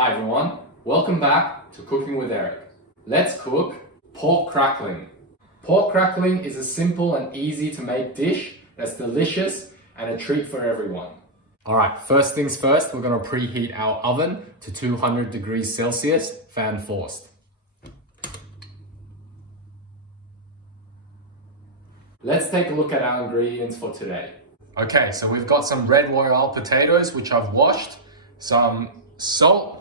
Hi everyone, welcome back to Cooking with Eric. Let's cook pork crackling. Pork crackling is a simple and easy to make dish that's delicious and a treat for everyone. Alright, first things first, we're going to preheat our oven to 200 degrees Celsius, fan forced. Let's take a look at our ingredients for today. Okay, so we've got some red royale potatoes, which I've washed, some salt,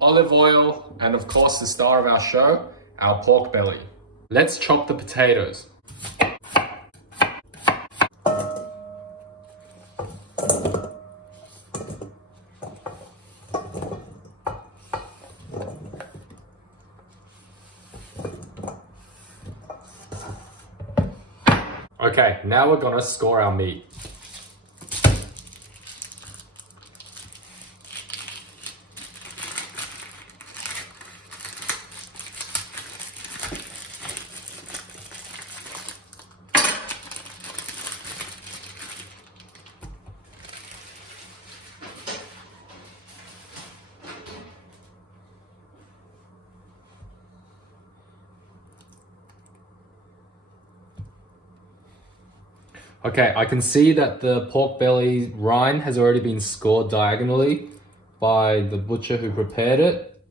olive oil, and of course the star of our show, our pork belly. Let's chop the potatoes. Okay, now we're gonna score our meat. Okay, I can see that the pork belly rind has already been scored diagonally by the butcher who prepared it.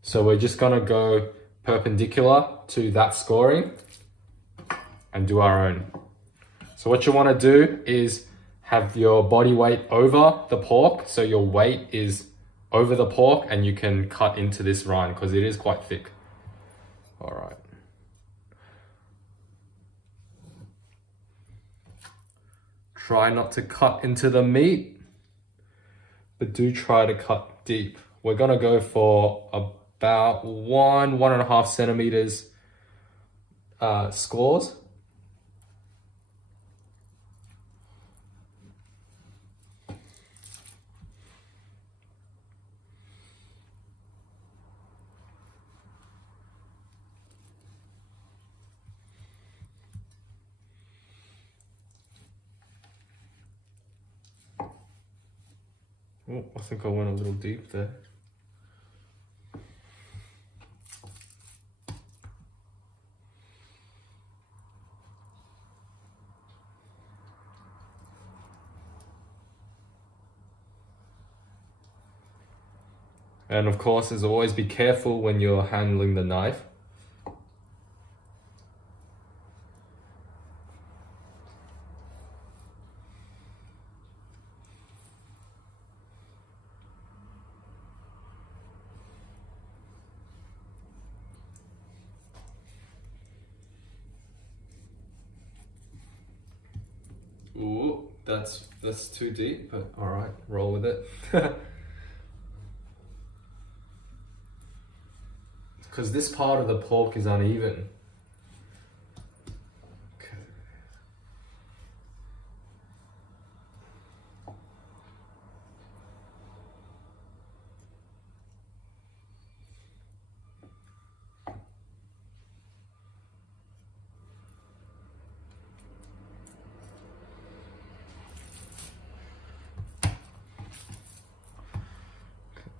So we're just gonna go perpendicular to that scoring and do our own. So what you wanna do is have your body weight over the pork, so your weight is over the pork and you can cut into this rind because it is quite thick. All right. Try not to cut into the meat, but do try to cut deep. We're gonna go for about 1.5 centimeters scores. Oh, I think I went a little deep there. And of course, as always, be careful when you're handling the knife. Ooh, that's too deep, but all right, roll with it. Because this part of the pork is uneven. Okay.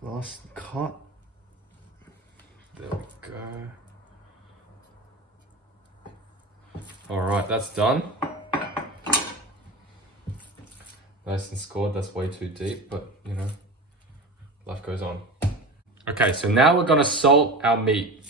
Last cut. There we go. All right, that's done. Nice and scored. That's way too deep, but you know, life goes on. Okay, so now we're gonna salt our meat.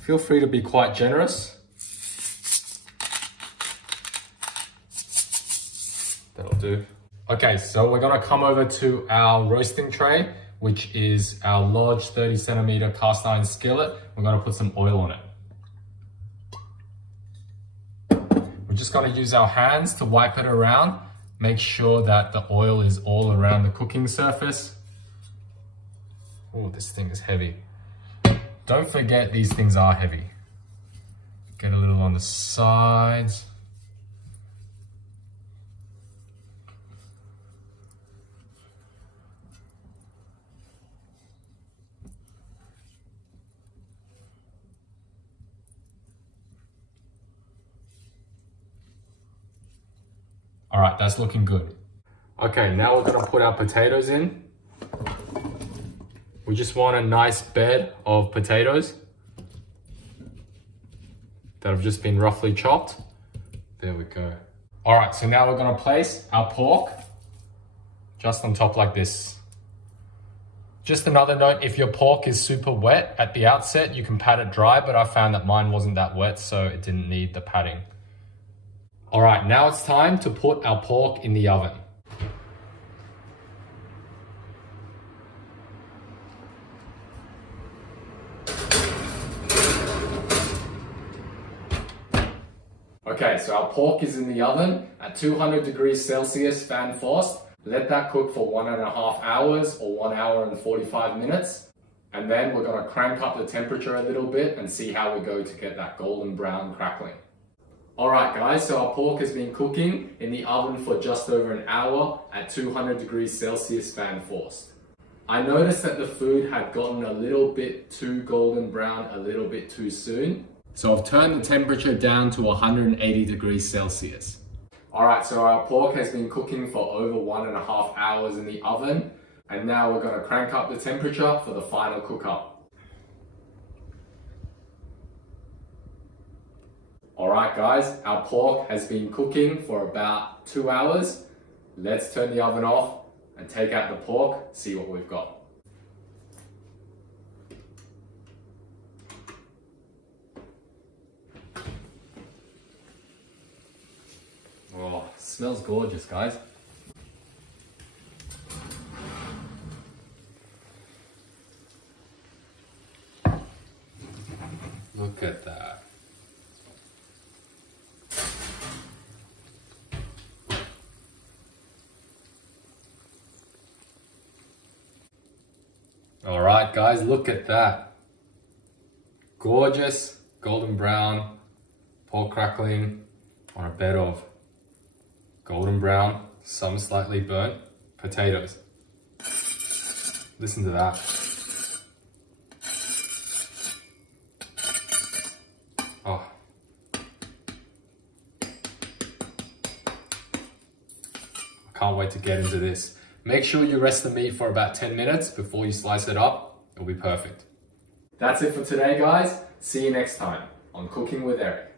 Feel free to be quite generous. That'll do. Okay, so we're gonna come over to our roasting tray, which is our large 30 centimeter cast iron skillet. We're gonna put some oil on it. We're just gonna use our hands to wipe it around. Make sure that the oil is all around the cooking surface. Oh, this thing is heavy. Don't forget these things are heavy. Get a little on the sides. All right, that's looking good. Okay, now we're gonna put our potatoes in. We just want a nice bed of potatoes that have just been roughly chopped. There we go. All right, so now we're gonna place our pork just on top like this. Just another note, if your pork is super wet at the outset, you can pat it dry, but I found that mine wasn't that wet, so it didn't need the patting. All right, now it's time to put our pork in the oven. Okay, so our pork is in the oven at 200 degrees Celsius, fan forced. Let that cook for 1.5 hours or 1 hour and 45 minutes. And then we're gonna crank up the temperature a little bit and see how we go to get that golden brown crackling. All right guys, so our pork has been cooking in the oven for just over an hour at 200 degrees Celsius, fan forced. I noticed that the food had gotten a little bit too golden brown a little bit too soon. So I've turned the temperature down to 180 degrees Celsius. All right, so our pork has been cooking for over 1.5 hours in the oven. And now we're gonna crank up the temperature for the final cook up. All right guys, our pork has been cooking for about 2 hours. Let's turn the oven off and take out the pork, see what we've got. Oh, smells gorgeous, guys. Look at that. All right, guys, look at that. Gorgeous golden brown pork crackling on a bed of golden brown, some slightly burnt potatoes. Listen to that. Oh. I can't wait to get into this. Make sure you rest the meat for about 10 minutes before you slice it up. It'll be perfect. That's it for today, guys. See you next time on Cooking with Eric.